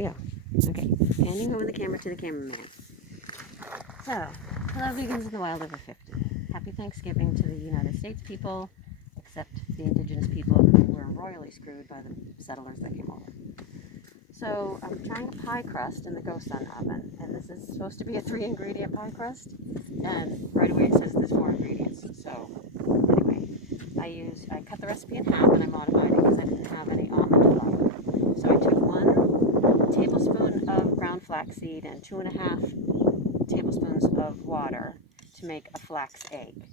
Yeah. Okay. Handing over the camera to the cameraman. So, hello vegans in the wild over 50. Happy Thanksgiving to the United States people, except the indigenous people who were royally screwed by the settlers that came over. So, I'm trying a pie crust in the GoSun oven, and this is supposed to be a 3-ingredient pie crust, and right away it says there's 4 ingredients. So, anyway, I cut the recipe in half and I modified it because I didn't have any almond flour. So I took 1 tablespoon of ground flaxseed and 2.5 tablespoons of water to make a flax egg.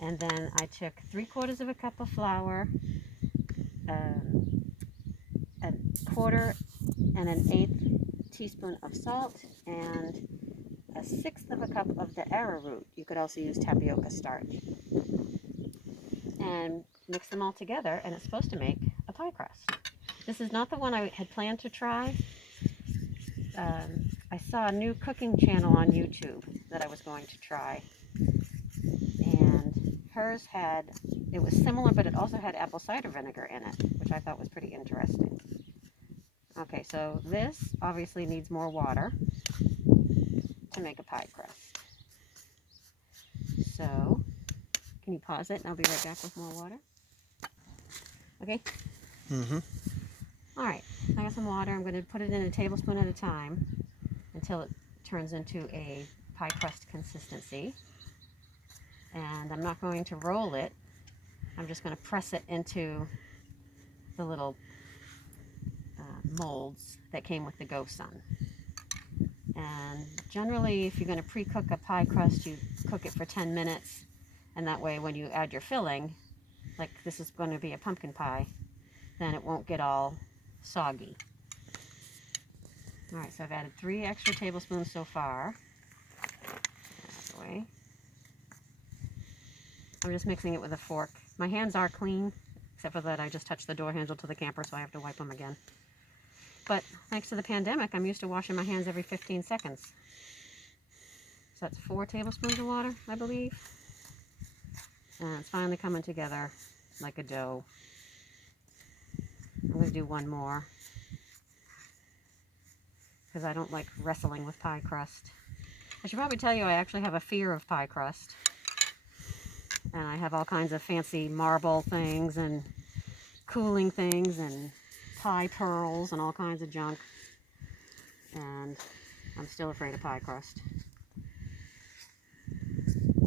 And then I took 3/4 of a cup of flour, a 1/4 and an 1/8 teaspoon of salt, and a 1/6 of a cup of the arrowroot. You could also use tapioca starch. And mix them all together, and it's supposed to make a pie crust. This is not the one I had planned to try. I saw a new cooking channel on YouTube that I was going to try, and hers it was similar, but it also had apple cider vinegar in it, which I thought was pretty interesting. Okay, so this obviously needs more water to make a pie crust. So, can you pause it and I'll be right back with more water? Okay? Mm-hmm. All right, I got some water. I'm going to put it in a tablespoon at a time until it turns into a pie crust consistency. And I'm not going to roll it. I'm just going to press it into the little molds that came with the GoSun. And generally, if you're going to pre-cook a pie crust, you cook it for 10 minutes. And that way, when you add your filling, like this is going to be a pumpkin pie, then it won't get all soggy. All right, so I've added 3 extra tablespoons so far. That way. I'm just mixing it with a fork. My hands are clean, except for that I just touched the door handle to the camper, so I have to wipe them again. But thanks to the pandemic, I'm used to washing my hands every 15 seconds. So that's 4 tablespoons of water, I believe. And it's finally coming together like a dough. I'm going to do 1 more, because I don't like wrestling with pie crust. I should probably tell you I actually have a fear of pie crust. And I have all kinds of fancy marble things and cooling things and pie pearls and all kinds of junk. And I'm still afraid of pie crust.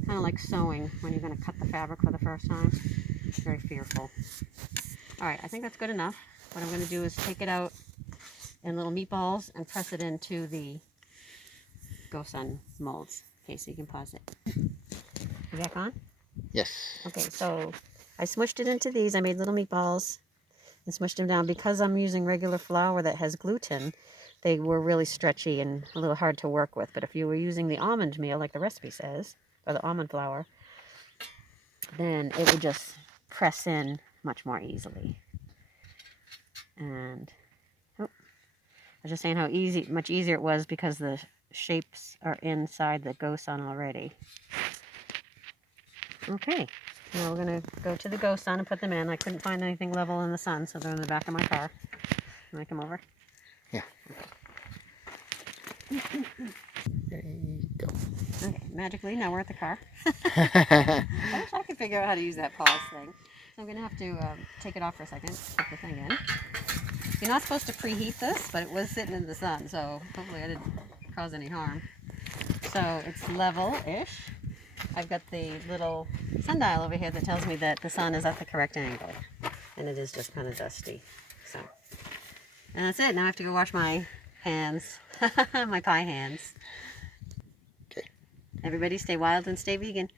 Kind of like sewing when you're going to cut the fabric for the first time. It's very fearful. All right, I think that's good enough. What I'm going to do is take it out in little meatballs and press it into the GoSun molds. Okay, so you can pause it. You back on? Yes. Okay, so I smushed it into these. I made little meatballs and smushed them down. Because I'm using regular flour that has gluten, they were really stretchy and a little hard to work with. But if you were using the almond meal, like the recipe says, or the almond flour, then it would just press in much more easily. And I was just saying how much easier it was because the shapes are inside the GoSun already. Okay, now we're going to go to the GoSun and put them in. I couldn't find anything level in the sun, so they're in the back of my car. Can I come over? Yeah. There you go. Okay, magically, now we're at the car. I wish I could figure out how to use that pause thing. So I'm going to have to take it off for a second, put the thing in. You're not supposed to preheat this, but it was sitting in the sun, so hopefully I didn't cause any harm. So it's level-ish. I've got the little sundial over here that tells me that the sun is at the correct angle. And it is just kind of dusty. So, and that's it. Now I have to go wash my hands. My pie hands. Okay. Everybody stay wild and stay vegan.